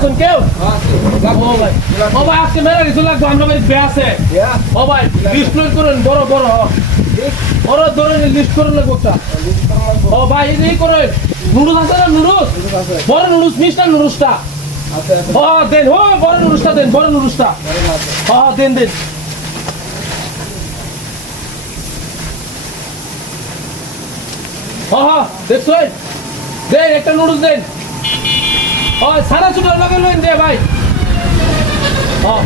আছেন কেউ? ও ভাই আজকে মেলা কিছু লাগবে আমরা ভাই বে আছে ও ভাই লিস্ট করেন বড় বড় বড় ধরনের লিস্ট করে লাগবে ও ভাই এই করে নুডলস আছে না নুডলস বড় নুডলস মিস্টার নুডলসটা ও দেন ও বড় নুডলসটা দেন বড় নুডলসটা ও দেন দেন হ্যাঁ দেখছেন দেন একটা নুডলস দেন ও সারা চুটার লগে লইন দে ভাই হ্যাঁ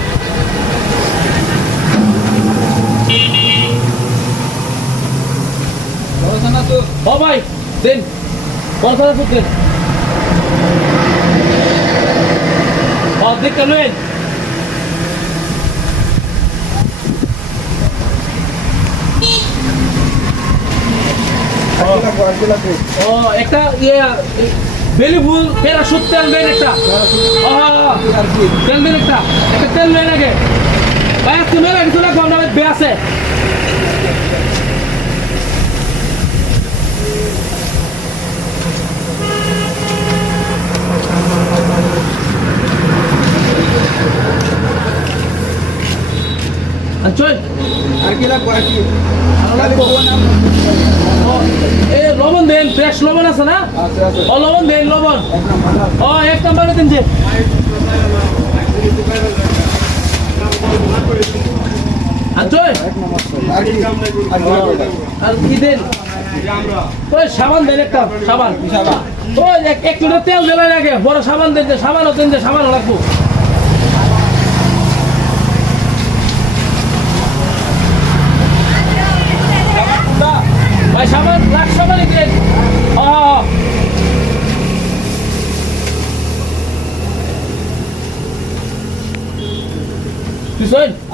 ও ভাই দেন কোন সারা চুট দেন ও দেখতে লইন ও একটা ইয়ে বেলি ফুল প্যারাশুট তেল দেন একটা তেল দেন একটা তেল দেন আগে ভাই আজকে মেলা কিছু লাগবে আমরা বে আছে চল আর কি লাগবে আর কি লবণ দেন ফ্রেশ লবণ আছে না ও লবণ দেন লবণ ও এক নাম্বারে দেন যে আর কি দেন ওই সাবান দেন একটা সাবান ওই এক লিটার তেল দেবেন আগে বড় সাবান দেন যে সাবানও দেন যে সাবানও লাগবো ভাই সাবান লাখ সাবানই দেন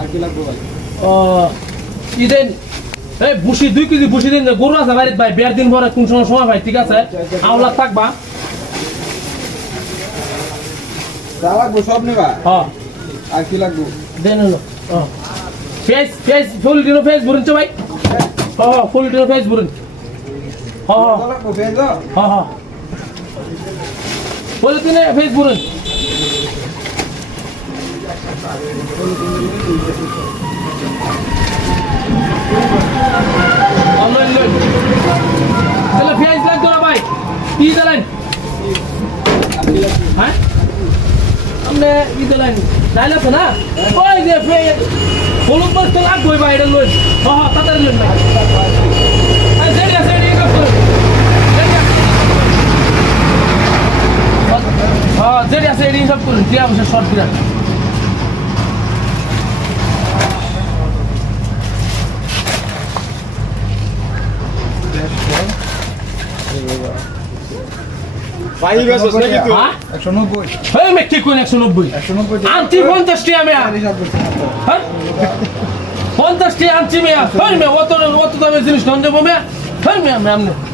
আর কি লাগবে ভাই কি দেন এই বুসি 2 কেজি বুসি দেন গরু আছে বাড়িতে ভাই বের দিন পরে কোন সময় ভাই ঠিক আছে আওলা থাকবা যা লাগবে সব নেবা হ্যাঁ আর কি লাগবে দেন হলো ফেস ফুল দিনো ফেস ভরুন তো ভাই হ্যাঁ ফুল দিনো ফেস ভরুন হ্যাঁ লাগবে ফেজো হ্যাঁ ফুল দিনে ফেস ভরুন তাহলে পেঁয়াজ লাগতো না ভাই কি দিলেন হ্যাঁ আপনি ই দিলেন ডাইল আছে না ওই যে হলুদ মাছ তো লাগবে ভাই এটা লই হ্যাঁ তাড়াতাড়ি লই ভাই জেডি আছে এডি করতে হ্যাঁ জেডি আছে এডি সব করুন দিয়া বসে শর্ট দিরা ভাই বেসস নাকি তুই 190 এই মে ঠিক কোন 190 আনতি 50 টি আমি হ্যাঁ 50 টি আনতি মে হই মে অত দামের জিনিস নন দেব মে হই মে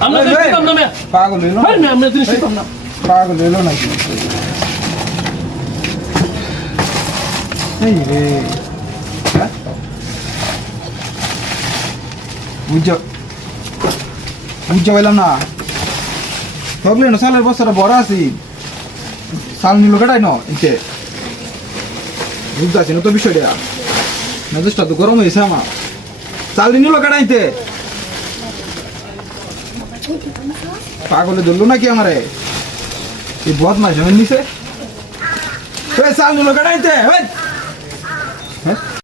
আমরা জিনিস দাম না মে পাগল হইলো হই মে আমরা জিনিস দাম না পাগল হইলো নাকি এই রে বুঝতে পারলাম না থাকলে না সালের বছর বড় আছি সাল নিল কাটাই ন ইতে বুঝতে আছি না তো বিষয়টা মেজাজটা তো গরম হয়েছে আমার চাল নিল কাটাইতে পাগলে ধরলো নাকি আমারে এই বদমাশ নিছে চাল নিল কাটাইতে হ্যাঁ